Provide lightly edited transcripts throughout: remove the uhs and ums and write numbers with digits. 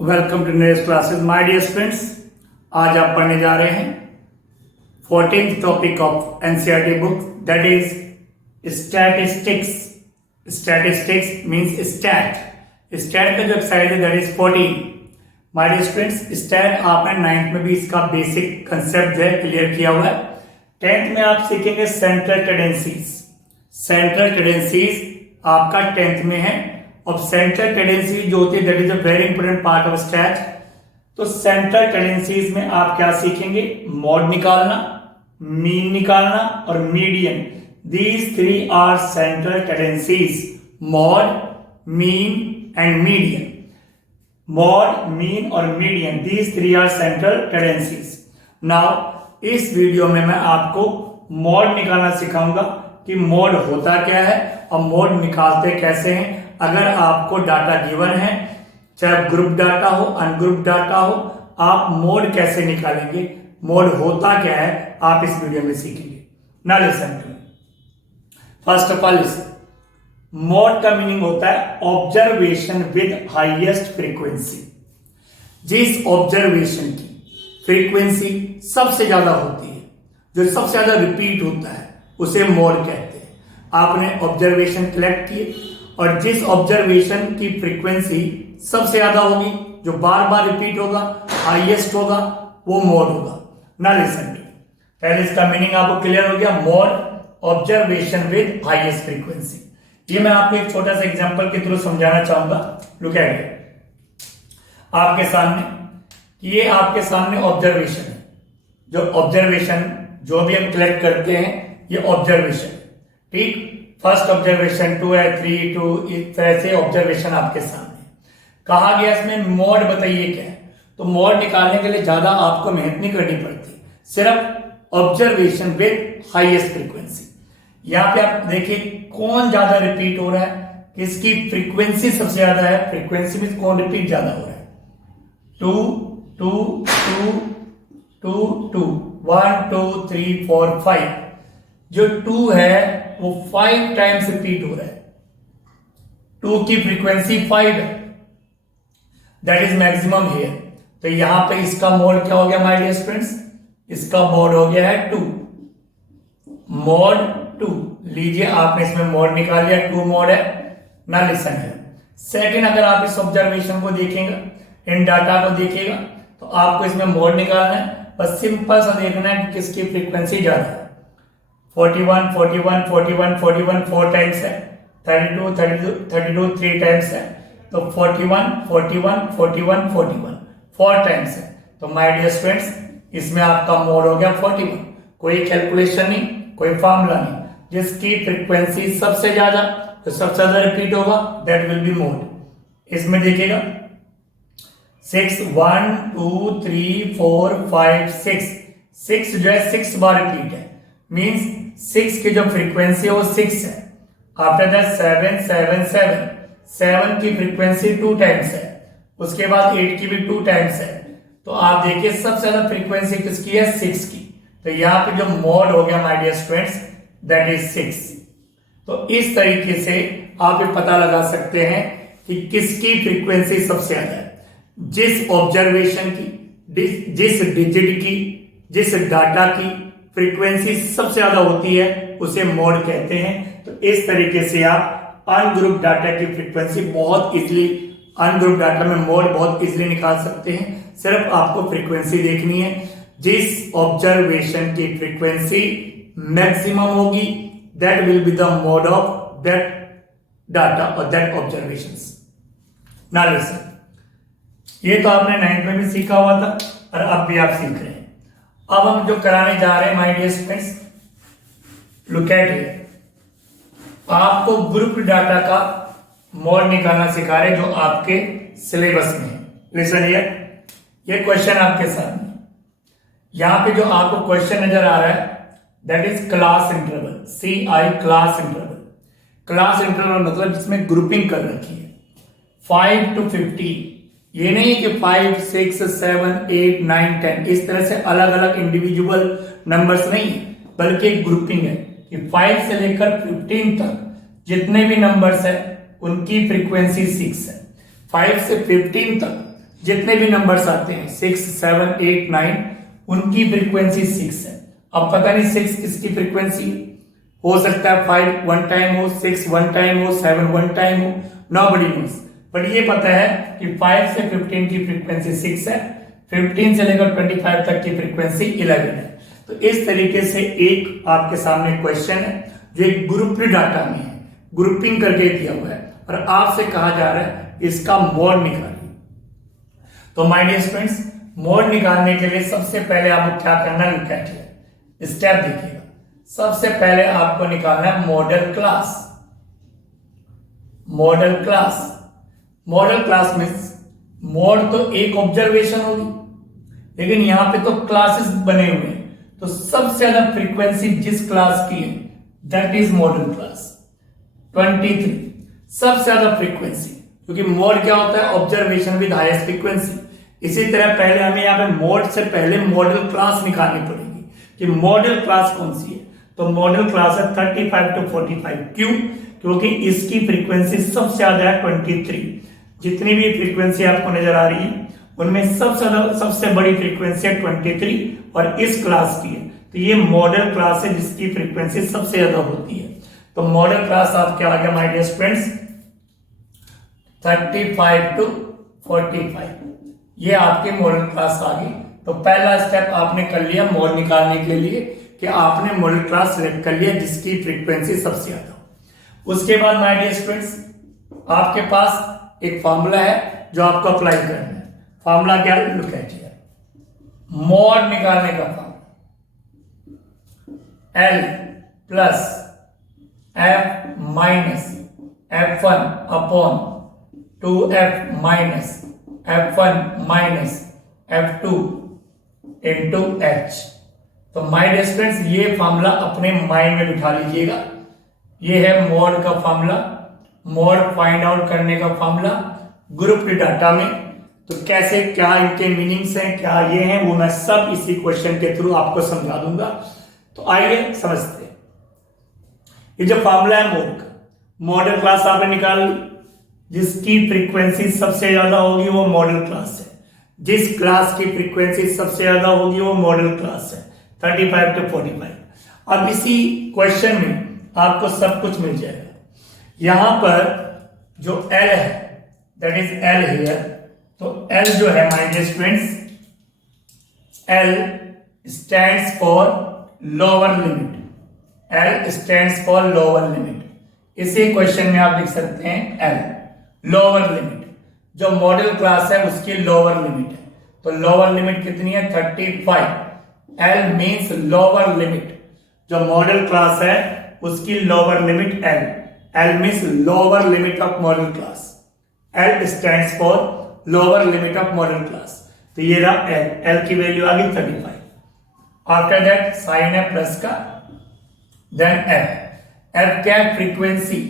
Welcome to next classes my dear students. आज आप पढ़ने जा रहे हैं 14th topic of NCERT book, that is statistics. Statistics means stat का जो एक्सरसाइज है that is 14। My dear students, stat आपने 9th में भी इसका बेसिक कंसेप्ट जो है क्लियर किया हुआ है। 10th में आप सीखेंगे सेंट्रल टेंडेंसीज। सेंट्रल टेंडेंसीज आपका 10th में है। और सेंट्रल टेंडेंसी जो होती है that is a very important part of stat. तो सेंट्रल टेंडेंसीज में आप क्या सीखेंगे? मोड निकालना, मीन निकालना और median. These three are central tendencies, mode, mean and median. Mode, mean और median, these three are central tendencies. Now इस वीडियो में मैं आपको मोड निकालना सिखाऊंगा कि मोड होता क्या है और मोड निकालते कैसे हैं। अगर आपको डाटा गिवन है, चाहे ग्रुप डाटा हो, अनग्रुप डाटा हो, आप मोड कैसे निकालेंगे, मोड होता क्या है, आप इस वीडियो में सीखेंगे। ना listen to first of all listen. Mode का मीनिंग होता है ऑब्जर्वेशन विद हाईएस्ट फ्रीक्वेंसी। जिस ऑब्जर्वेशन की फ्रीक्वेंसी सबसे ज्यादा होती है, जो सबसे ज्यादा रिपीट होता है, उसे मोड कहते हैं। आपने ऑब्जर्वेशन कलेक्ट किए और जिस ऑब्जर्वेशन की फ्रीक्वेंसी सबसे ज्यादा होगी, जो बार बार रिपीट होगा, हाईएस्ट होगा, वो मोड होगा। ना लिसन टू, पहले इसका मीनिंग आपको क्लियर हो गया। Mode observation with highest frequency. ये मैं आपको एक छोटा सा एग्जांपल के थ्रू समझाना चाहूंगा। Look at it. आपके सामने, ये आपके सामने ऑब्जर्वेशन है। जो ऑब्जर्वेशन जो भी हम कलेक्ट करते हैं, ये ऑब्जर्वेशन, ठीक। फर्स्ट ऑब्जर्वेशन 2 है, 3, 2, इस तरह से ऑब्जर्वेशन आपके सामने। कहा गया इसमें मोड बताइए क्या है। तो मोड निकालने के लिए ज्यादा आपको मेहनत नहीं करनी पड़ती, सिर्फ ऑब्जर्वेशन विद हाईएस्ट फ्रीक्वेंसी। यहां पे आप देखिए कौन ज्यादा रिपीट हो रहा है, किसकी फ्रीक्वेंसी सबसे ज्यादा है। फ्रीक्वेंसी में कौन रिपीट ज्यादा हो रहा है? 2 2 2 2 2 1 2 3 4 5। जो 2 है वो 5 टाइम्स रिपीट हो रहा है। 2 की फ्रीक्वेंसी 5 है, दैट इज मैक्सिमम हियर। तो यहां पे इसका मोड क्या हो गया माय डियर स्टूडेंट्स? इसका मोड हो गया है 2, मोड 2। लीजिए आपने इसमें मोड निकाल लिया, 2 मोड है। ना लिसन है। सेकंड, अगर आप इस ऑब्जर्वेशन को देखेंगे, इन डाटा को देखिएगा, तो आपको इसमें मोड निकालना है। बस सिंपल सा देखना है कि किसकी फ्रीक्वेंसी ज्यादा है। 41 41 41 41 4 टाइम्स है। 32 32 32 3 टाइम्स है। तो 41 41 41 41 4 टाइम्स है। तो माय डियर स्टूडेंट्स, इसमें आपका मोड हो गया 41। कोई कैलकुलेशन नहीं, कोई फॉर्मूला नहीं। जिसकी फ्रीक्वेंसी सबसे ज्यादा, तो सबसे ज्यादा रिपीट होगा, दैट विल बी मोड। इसमें देखिएगा 6 1 2 3 4 5 6 6 जो है 6 बार रिपीट है, मींस 6 की जो फ्रीक्वेंसी है वो 6 है। आफ्टर दैट 7 7 7 7 की फ्रीक्वेंसी 2 टाइम्स है। उसके बाद 8 की भी 2 टाइम्स है। तो आप देखिए सबसे ज्यादा फ्रीक्वेंसी किसकी है? 6 की। तो यहाँ पे जो मोड हो गया my dear students, that is 6। तो इस तरीके से आप ये पता लगा सकते हैं कि किसकी फ्रीक्वेंसी सबसे ज्यादा है। जिस ऑब्जर्वेशन की, जिस डिजिट की, जिस डाटा की फ्रीक्वेंसी सबसे ज्यादा होती है, उसे मोड कहते हैं। तो इस तरीके से आप अनग्रुप डाटा की फ्रीक्वेंसी बहुत इजीली, अनग्रुप डाटा में मोड बहुत इजीली निकाल सकते हैं। सिर्फ आपको फ्रीक्वेंसी देखनी है। जिस ऑब्जर्वेशन की फ्रीक्वेंसी मैक्सिमम होगी, that will be the mode of that data और दैट ऑब्जर्वेशंस। नाउ लिसन, ये तो आपने 9th में भी सीखा हुआ था और अब भी आप सीख रहे हैं। अब हम जो कराने जा रहे हैं my dear students, look at here. आपको ग्रुप डाटा का मोड निकालना सिखा रहे जो आपके सिलेबस में है। लिसन हियर, ये क्वेश्चन आपके सामने, यहां पे जो आपको क्वेश्चन नजर आ रहा है that is class interval, CI class interval. Class interval मतलब जिसमें ग्रुपिंग कर रखी है 5 to 50। ये नहीं है कि 5 6 7 8 9 10 इस तरह से अलग अलग इंडिविजुअल नंबर्स नहीं है, बल्कि एक ग्रुपिंग है कि 5 से लेकर 15 तक जितने भी नंबर्स है उनकी फ्रीक्वेंसी 6 है। 5 से 15 तक जितने भी नंबर्स आते हैं 6, 7, 8, 9 उनकी फ्रीक्वेंसी 6 है। अब पता नहीं 6 किसकी फ्रीक्वेंसी हो सकता है 5 वन टाइम हो, 6 वन टाइम हो, 7 वन टाइम हो, नोबडी नोस। बट ये पता है कि 5 से 15 की फ्रीक्वेंसी 6 है, 15 से लेकर 25 तक की फ्रीक्वेंसी 11 है। तो इस तरीके से एक आपके सामने क्वेश्चन है जो एक ग्रुप्ड डाटा में है, ग्रुपिंग करके दिया हुआ है और आपसे कहा जा रहा है इसका मोड निकालिए। तो माय डियर स्टूडेंट्स, मोड निकालने के लिए सबसे पहले आपको क्या करना है, लुक एट हियर, स्टेप देखिएगा। सबसे पहले आपको निकालना है model class. Model class, model class means mode तो एक ऑब्जर्वेशन होगी, लेकिन यहां पे तो क्लासेस बने हुए हैं, तो सबसे ज्यादा फ्रीक्वेंसी जिस क्लास की है दैट इज मॉडल क्लास 23। सबसे ज्यादा फ्रीक्वेंसी, क्योंकि मोड क्या होता है, ऑब्जर्वेशन विद हाईएस्ट फ्रीक्वेंसी। इसी तरह पहले हमें यहां पे मोड से पहले मॉडल क्लास निकालनी पड़ेगी कि मॉडल क्लास कौन सी है। तो मॉडल क्लास है 35 to 45। क्यों? क्योंकि इसकी फ्रीक्वेंसी सबसे ज्यादा है 23। जितनी भी फ्रीक्वेंसी आपको नजर आ रही है उनमें सबसे बड़ी फ्रीक्वेंसी है 23 और इस क्लास की है। तो ये मॉडल क्लास है जिसकी फ्रीक्वेंसी सबसे ज्यादा होती है। तो मॉडल क्लास आपके आ गया माय डियर स्टूडेंट्स 35 to 45, ये आपकी मॉडल क्लास आ गई। तो पहला स्टेप आपने कर लिया मोड निकालने के लिए कि आपने मॉडल क्लास सिलेक्ट कर लिया जिसकी फ्रीक्वेंसी सबसे ज्यादा हो। उसके बाद माय डियर स्टूडेंट्स आपके पास एक फॉर्मूला है जो आपको अप्लाई करना है। फॉर्मूला क्या है, लुक एट हियर, मोड निकालने का formula L plus F minus F1 upon 2F minus F1 minus F2 into H। तो माय डियर स्टूडेंट्स ये फॉर्मूला अपने माइंड में बिठा लीजिएगा। ये है मोड का फॉर्मूला, मोड फाइंड आउट करने का फॉर्मूला ग्रुप डाटा में। तो कैसे क्या इनके मीनिंग्स हैं, क्या ये हैं, वो मैं सब इसी क्वेश्चन के थ्रू आपको समझा दूंगा। तो आइए समझते हैं। ये जो फॉर्मूला है मोड का, मॉडल क्लास आपने निकाल ली, जिसकी फ्रीक्वेंसी सबसे ज्यादा होगी वो मॉडल क्लास है। जिस क्लास की फ्रीक्वेंसी सबसे ज्यादा होगी वो मॉडल क्लास है 35 to 45। अब इसी क्वेश्चन में आपको सब कुछ मिल जाएगा। यहां पर जो L है दैट इज L हियर, तो L जो है my dear students, L stands for lower limit. L stands for lower limit. इसी क्वेश्चन में आप लिख सकते हैं L लोअर लिमिट। जो मॉडल क्लास है उसकी लोअर लिमिट है, तो लोअर लिमिट कितनी है 35। L means lower limit. जो मॉडल क्लास है उसकी lower limit L। L means lower limit of model class. L stands for lower limit of model class. तो ये रहा L, L की वैल्यू आ गई 35। आफ्टर दैट साइन है प्लस का, देन F। F क्या है, frequency,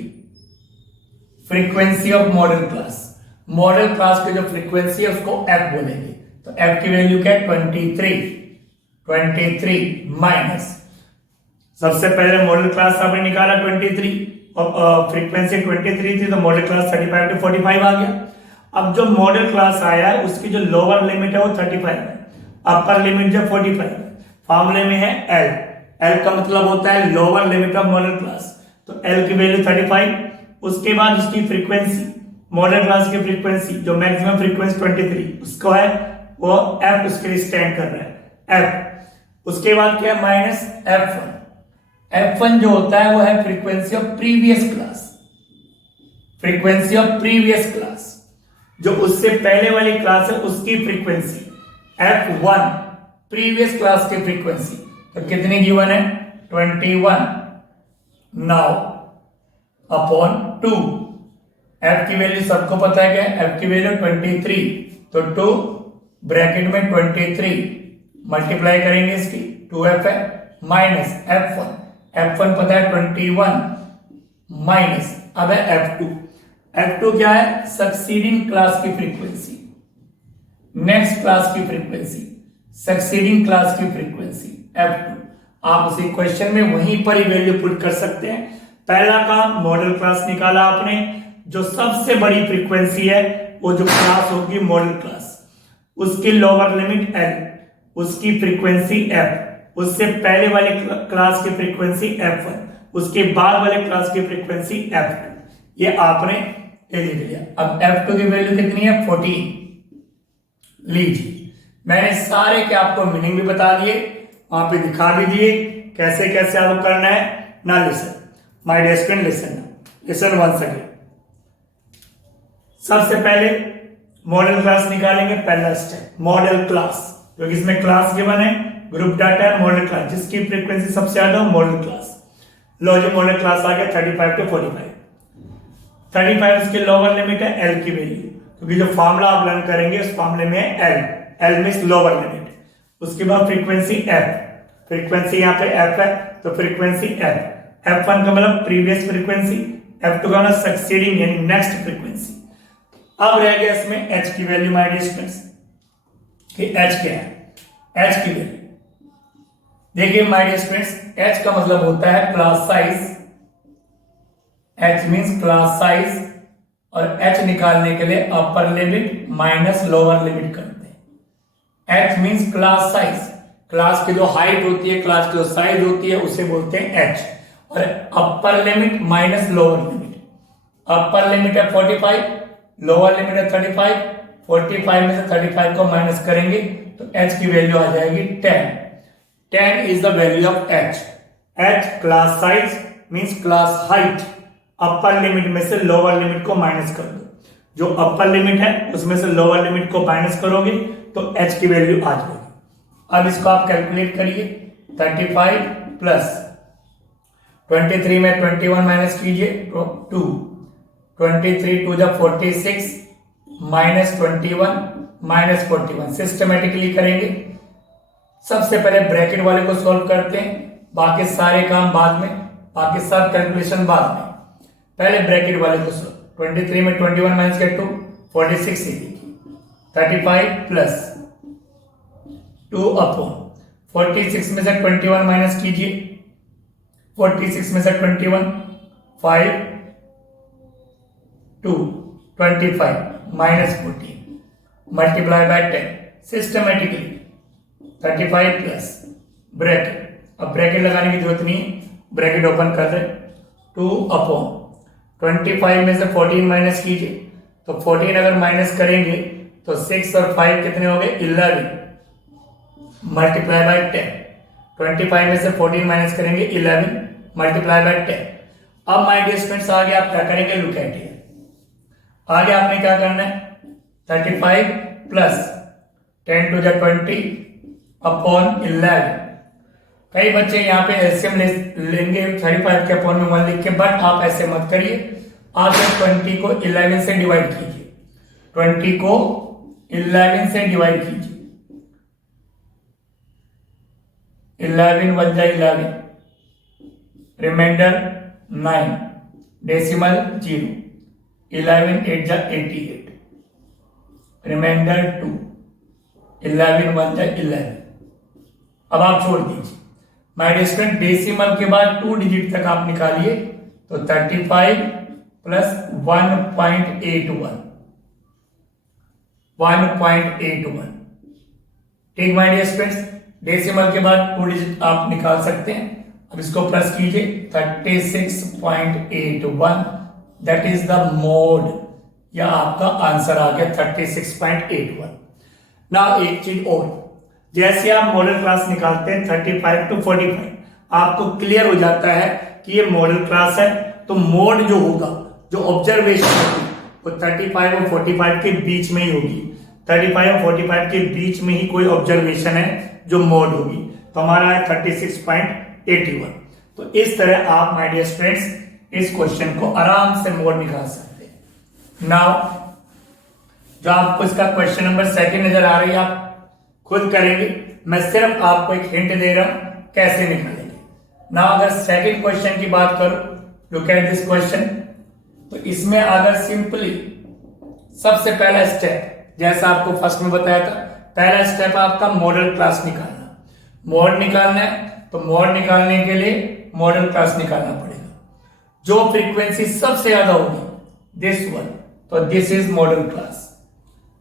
frequency of model class. Model class की जो फ्रीक्वेंसी है उसको F बोलेंगे। तो F की वैल्यू क्या है 23 माइनस, सबसे पहले मॉडल क्लास आपने निकाला 23 और फ्रीक्वेंसी 23 थी, तो मॉडल क्लास 35 to 45 आ गया। अब जो मॉडल क्लास आया है उसकी जो लोअर लिमिट है वो 35 है, अपर लिमिट जो 45 है। फॉर्मूले में है L, L का मतलब होता है lower limit of model class. तो L की वैल्यू 35, उसके बाद उसकी फ्रीक्वेंसी, मॉडल क्लास की फ्रीक्वेंसी जो मैक्सिमम फ्रीक्वेंसी 23 उसको है वो F उसके लिए स्टैंड कर रहा है F। उसके बाद क्या है माइनस F1। F1 जो होता है वो है frequency of previous class, frequency of previous class, जो उससे पहले वाली क्लास है उसकी फ्रीक्वेंसी। F1 प्रीवियस क्लास की फ्रीक्वेंसी, तो कितनी गिवन है 21 नाउ अपॉन 2। F की वैल्यू सबको पता है क्या, F की वैल्यू 23, तो 2 ब्रैकेट में 23 मल्टीप्लाई करेंगे इसकी 2F है माइनस F1, F1 पता है 21 माइनस अब है F2। F2 क्या है, सक्सीडिंग क्लास की फ्रीक्वेंसी, नेक्स्ट क्लास की फ्रीक्वेंसी, सक्सीडिंग क्लास की फ्रीक्वेंसी F2। आप उसी क्वेश्चन में वहीं पर ही वैल्यू पुट कर सकते हैं। पहला काम मॉडल क्लास निकाला आपने, जो सबसे बड़ी फ्रीक्वेंसी है वो जो क्लास होगी मॉडल क्लास, उसकी लोअर लिमिट एल, उसकी फ्रीक्वेंसी एफ, उससे पहले वाले क्लास की फ्रीक्वेंसी F1, उसके बाद वाले क्लास की फ्रीक्वेंसी F2। ये आपने ये लिख लिया। अब F2 की वैल्यू कितनी है 14। लीजिए मैंने सारे के आपको मीनिंग भी बता दिए, वहां पे दिखा भी दिए कैसे कैसे आपको करना है। ना listen my dear student, listen once again. सबसे पहले मॉडल क्लास निकालेंगे। पहला स्टेप मॉडल क्लास, क्योंकि इसमें क्लास गिवन है, ग्रुप डाटा है, मॉडल क्लास जिसकी फ्रीक्वेंसी सबसे ज्यादा हो मॉडल क्लास। लो जो मॉडल क्लास आ गया 35 to 45। 35 उसकी लोअर लिमिट है एल की वैल्यू, क्योंकि जो फॉर्मूला आप लर्न करेंगे उस फॉर्मूले में एल मींस लोअर लिमिट। उसके बाद फ्रीक्वेंसी एफ, फ्रीक्वेंसी यहाँ पे एफ है तो फ्रीक्वेंसी F1 का मतलब प्रीवियस फ्रीक्वेंसी, F2 का मतलब सक्सीडिंग यानी नेक्स्ट फ्रीक्वेंसी। अब रह गया इसमें H की वैल्यू माय डियर स्टूडेंट्स, कि H क्या है। H की वैल्यू देखिए माय डियर स्टूडेंट्स, H का मतलब होता है class size. H means class size, और H निकालने के लिए upper limit minus lower limit करते हैं। H means class size, class की जो हाइट होती है, क्लास की जो साइज होती है उसे बोलते हैं H। और upper limit minus lower limit, upper limit है 45, लोअर लिमिट है 35। 45 में से 35 को माइनस करेंगे तो H की वैल्यू आ जाएगी 10। 10 is the value of H। H class size means class height, upper limit में से लोअर लिमिट को माइनस कर दो। जो अपर लिमिट है उसमें से लोअर लिमिट को माइनस करोगे तो H की वैल्यू आ जाएगी। अब इसको आप कैलकुलेट करिए। 35 प्लस 23 में 21 माइनस कीजिए 2, 23 to the 46 minus 21 minus 41। Systematically करेंगे। सबसे पहले ब्रैकेट वाले को सॉल्व करते हैं, बाकी सारे काम बाद में, बाकी सब कैलकुलेशन बाद में। पहले ब्रैकेट वाले को सॉल्व। 23 में 21 माइनस के 2, 46 ही देखिए। 35 प्लस 2 अपॉन 46 में से 21 माइनस कीजिए। 46 में से 21, 5, 2, 25 minus 14 multiply by 10। Systematically 35 plus bracket, अब ब्रैकेट लगाने की जरूरत नहीं, ब्रैकेट ओपन कर दे। 2 अपॉन 25 में से 14 माइनस कीजिए, तो 14 अगर माइनस करेंगे तो 6 और 5 कितने हो गए 11 मल्टीप्लाई बाय 10। 25 में से 14 माइनस करेंगे 11 मल्टीप्लाई बाय 10। अब माय डियर स्टूडेंट्स आगे आप क्या करेंगे, लुक एट हियर। आगे आपने क्या करना है, 35 प्लस 10 टू द 20 अपॉन 11। कई बच्चे यहाँ पे एलसीएम लेंगे 35 के अपॉन में 1 लिख के, बट आप ऐसे मत करिए। आप 20 को 11 से डिवाइड कीजिए, 20 को 11 से डिवाइड कीजिए। 11 बन जाए 11, रिमाइंडर 9, डेसिमल 0, 11 8 जा 88, रिमाइंडर 2, 11 बन जाए 11। अब आप छोड़ दीजिए माय डियर स्टूडेंट, डेसिमल के बाद 2 डिजिट तक आप निकालिए तो 35 प्लस 1.81, 1.81। ठीक माय डियर स्टूडेंट्स, डेसिमल के बाद 2 डिजिट आप निकाल सकते हैं। अब इसको प्लस कीजिए 36.81, दैट इज द मोड, या आपका आंसर आ गया 36.81। ना एक चीज और, जैसे आप मॉडल क्लास निकालते हैं 35 to 45, आपको क्लियर हो जाता है कि ये मॉडल क्लास है, तो मोड जो होगा, जो ऑब्जर्वेशन होगी वो 35 और 45 के बीच में ही होगी। 35 और 45 के बीच में ही कोई ऑब्जर्वेशन है जो मोड होगी, तो हमारा है 36.81। तो इस तरह आप माय डियर स्टूडेंट्स इस क्वेश्चन को आराम से मोड निकाल सकते हैं। नाउ जो आपको इसका क्वेश्चन नंबर 2 नजर आ रही है, आप खुद करेंगे, मैं सिर्फ आपको एक हिंट दे रहा हूं कैसे निकालेंगे। ना अगर सेकंड क्वेश्चन की बात करूं, लुक एट दिस क्वेश्चन, तो इसमें अगर सिंपली सबसे पहला स्टेप, जैसा आपको फर्स्ट में बताया था, पहला स्टेप आपका मॉडल क्लास निकालना। मोड निकालना है तो मोड निकालने के लिए मॉडल क्लास निकालना पड़ेगा। जो फ्रीक्वेंसी सबसे ज्यादा होगी दिस वन, तो दिस इज मॉडल क्लास।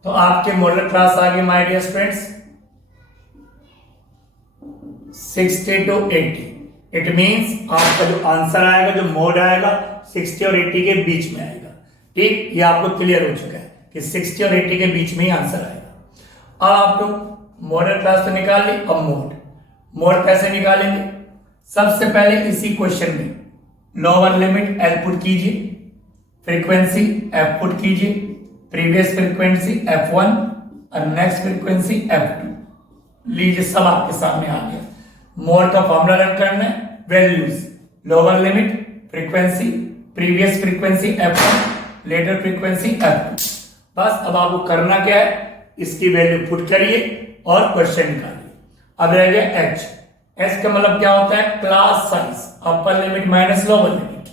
तो आपके मॉडल क्लास आ गई my dear students 60 to 80। It means आपका जो आंसर आएगा, जो मोड आएगा 60 और 80 के बीच में आएगा। ठीक, ये आपको क्लियर हो चुका है कि 60 और 80 के बीच में ही आंसर आएगा। अब आप लोग मॉडल क्लास तो निकाल ली, अब मोड कैसे निकालेंगे? सबसे पहले इसी क्वेश्चन में लोअर लिमिट एल पुट कीजिए, फ्रीक्वेंसी एफ पुट कीजिए, प्रीवियस फ्रीक्वेंसी f1 और नेक्स्ट फ्रीक्वेंसी f2। लीजिए सब आपके सामने आ गया। मोड का फॉर्मूला रन करना है, values lower limit frequency, previous frequency f1, letter frequency f2। बस अब आपको करना क्या है, इसकी वैल्यू पुट करिए और क्वेश्चन निकालिए। अब रह गया h का मतलब क्या होता है? Class size, upper limit minus lower limit.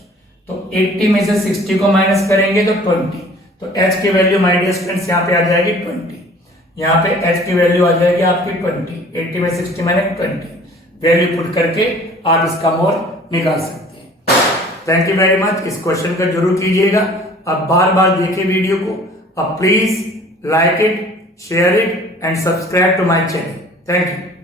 तो 80 में से 60 को माइनस करेंगे तो 20, तो h की वैल्यू माय डियर स्टूडेंट्स यहाँ पे आ जाएगी 20। यहाँ पे h की वैल्यू आ जाएगी आपकी 20, 80 में 60 माइनस 20। वैल्यू पुट करके आप इसका मोड निकाल सकते हैं। Thank you very much. इस क्वेश्चन का जरूर कीजिएगा। अब बार बार देखिए वीडियो को। अब please like it, share it and subscribe to my channel. Thank you.